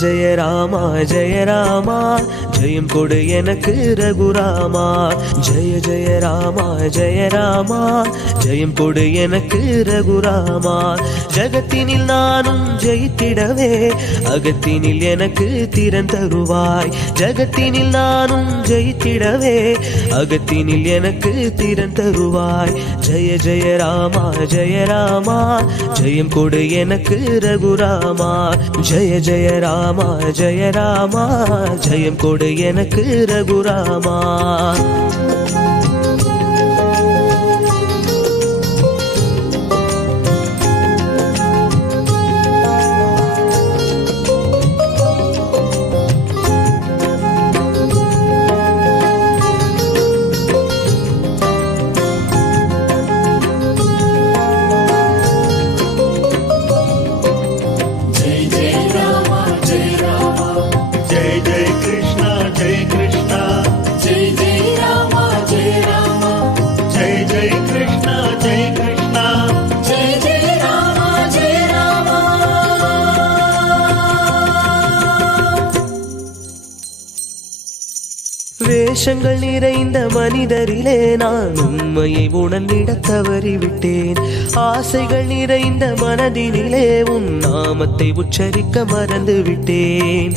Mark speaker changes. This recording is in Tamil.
Speaker 1: ஜெய ராமா ஜெய ராமா. ஜெயம் கொடு எனக்கு ரகுராமா. ஜெய ஜெய ராமா ஜெய ராமா. ஜெயம் கொடு எனக்கு ரகுராமா. ஜகத்தினில் நானும் ஜெயித்திடவே. அகத்தினில் எனக்கு திறன் தருவாய். ஜகத்தினில் நானும் ஜெயித்திடவே. அகத்தினில் எனக்கு திறன் தருவாய். ஜெய ஜெய ராமா ஜெய ராமா. ஜெயம் கொடு எனக்கு ரகுராமா. ஜெய ஜெய ராமா. ராமா ஜெய ராமா ஜெயம் கொடு எனக்கு ரகுராமா. வேஷங்கள் நிறைந்த மனிதரிலே நான் உண்மையை உணர்ந்திட தவறிவிட்டேன் ஆசைகள் நிறைந்த மனதினிலே உன் நாமத்தை உச்சரிக்க மறந்துவிட்டேன்